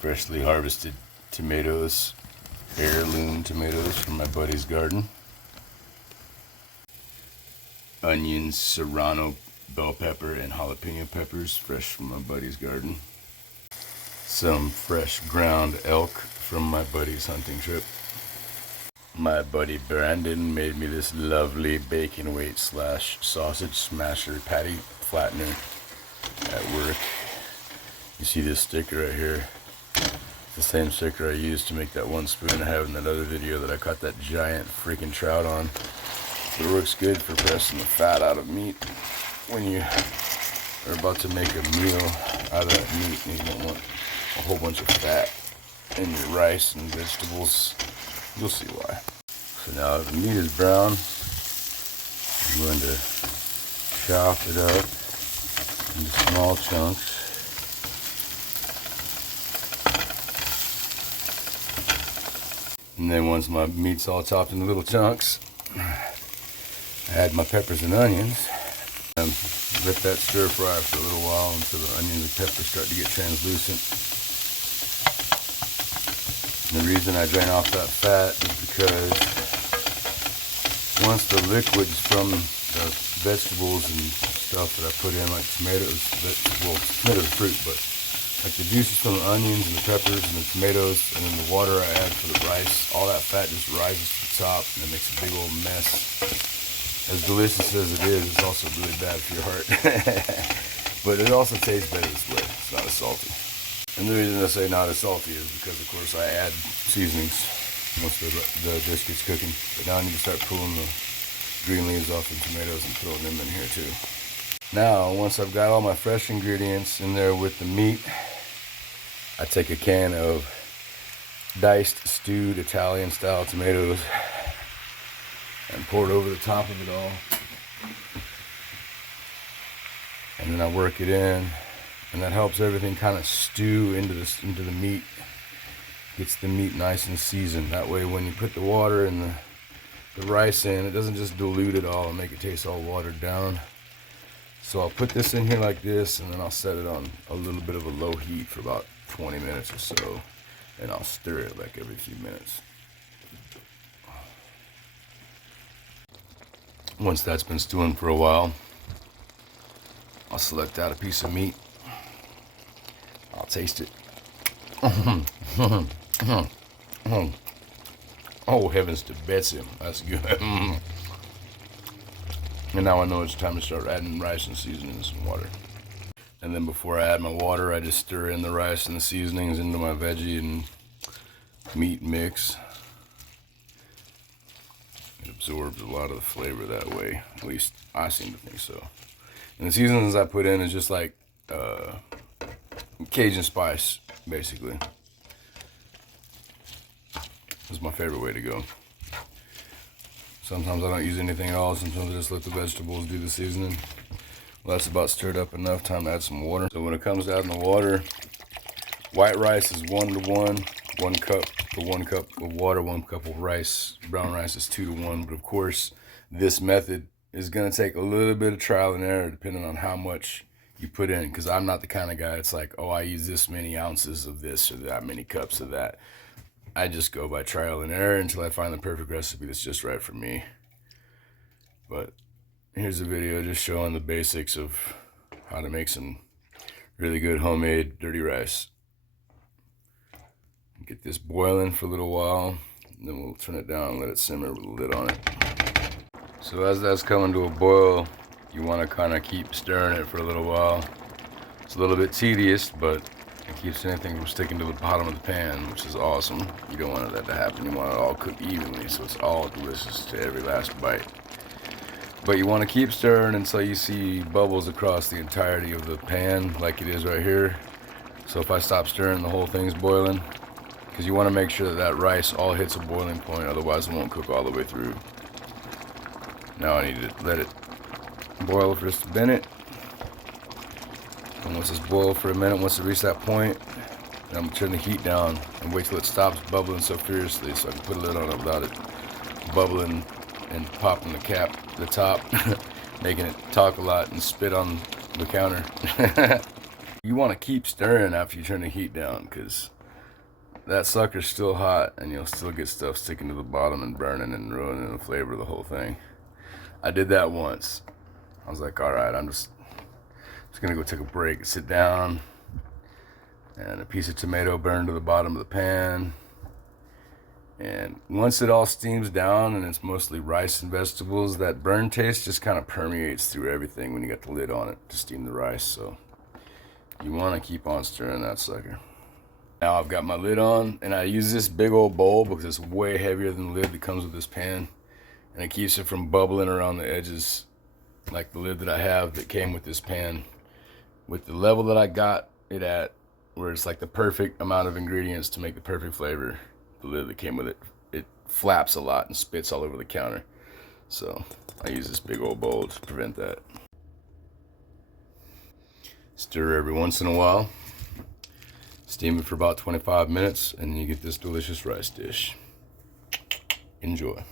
freshly harvested tomatoes, heirloom tomatoes from my buddy's garden. Onions, serrano, bell pepper, and jalapeno peppers, fresh from my buddy's garden. Some fresh ground elk from my buddy's hunting trip. My buddy Brandon made me this lovely bacon weight / sausage smasher patty flattener at work. You see this sticker right here? It's the same sticker I used to make that one spoon I have in that other video that I caught that giant freaking trout on. But it works good for pressing the fat out of meat when you are about to make a meal out of that meat and you don't want a whole bunch of fat in your rice and vegetables. You'll see why. So now the meat is brown. I'm going to chop it up into small chunks. And then once my meat's all chopped into little chunks, I add my peppers and onions. Let that stir fry for a little while until the onions and peppers start to get translucent. And the reason I drain off that fat is because once the liquids from the vegetables and stuff that I put in, like tomatoes, tomatoes fruit, but like the juices from the onions and the peppers and the tomatoes and then the water I add for the rice, all that fat just rises to the top and it makes a big old mess. As delicious as it is, it's also really bad for your heart. But it also tastes better this way. It's not as salty. And the reason I say not as salty is because, of course, I add seasonings once the dish gets cooking. But now I need to start pulling the green leaves off the tomatoes and throwing them in here too. Now, once I've got all my fresh ingredients in there with the meat, I take a can of diced, stewed Italian-style tomatoes and pour it over the top of it all. And then I work it in, and that helps everything kind of stew into the meat. Gets the meat nice and seasoned. That way when you put the water and the rice in, it doesn't just dilute it all and make it taste all watered down. So I'll put this in here like this, and then I'll set it on a little bit of a low heat for about 20 minutes or so. And I'll stir it like every few minutes. Once that's been stewing for a while, I'll select out a piece of meat. I'll taste it. Oh, heavens to Betsy, that's good. And now I know it's time to start adding rice and seasonings and water. And then before I add my water, I just stir in the rice and the seasonings into my veggie and meat mix. It absorbs a lot of the flavor that way. At least I seem to think so. And the seasonings I put in is just like Cajun spice, basically. That's my favorite way to go. Sometimes I don't use anything at all. Sometimes I just let the vegetables do the seasoning. Well, that's about stirred up enough. Time to add some water. So when it comes to adding the water, white rice is 1-to-1. 1 cup for 1 cup of water, 1 cup of rice. Brown rice is 2-to-1. But of course, this method is going to take a little bit of trial and error depending on how much you put in. Because I'm not the kind of guy that's like, oh, I use this many ounces of this or that many cups of that. I just go by trial and error until I find the perfect recipe that's just right for me. But here's a video just showing the basics of how to make some really good homemade dirty rice. Get this boiling for a little while, and then we'll turn it down and let it simmer with a lid on it. So as that's coming to a boil, you want to kind of keep stirring it for a little while. It's a little bit tedious, but it keeps anything from sticking to the bottom of the pan, which is awesome. You don't want that to happen. You want it all cooked evenly, so it's all delicious to every last bite. But you want to keep stirring until you see bubbles across the entirety of the pan, like it is right here. So if I stop stirring, the whole thing's boiling. Because you want to make sure that rice all hits a boiling point, otherwise it won't cook all the way through. Now I need to let it boil for just a minute. And once it's boiled for a minute, once it reaches that point, then I'm going to turn the heat down and wait till it stops bubbling so furiously so I can put a lid on it without it bubbling and popping the top, making it talk a lot and spit on the counter. You want to keep stirring after you turn the heat down, because that sucker's still hot, and you'll still get stuff sticking to the bottom and burning and ruining the flavor of the whole thing. I did that once. I was like, all right, I'm just gonna go take a break, sit down, and a piece of tomato burned to the bottom of the pan. And once it all steams down and it's mostly rice and vegetables, that burn taste just kind of permeates through everything when you got the lid on it to steam the rice. So you want to keep on stirring that sucker. Now I've got my lid on, and I use this big old bowl because it's way heavier than the lid that comes with this pan, and it keeps it from bubbling around the edges like the lid that I have that came with this pan. With the level that I got it at, where it's like the perfect amount of ingredients to make the perfect flavor, the lid that came with it, it flaps a lot and spits all over the counter. So I use this big old bowl to prevent that. Stir every once in a while. Steam it for about 25 minutes, and you get this delicious rice dish. Enjoy.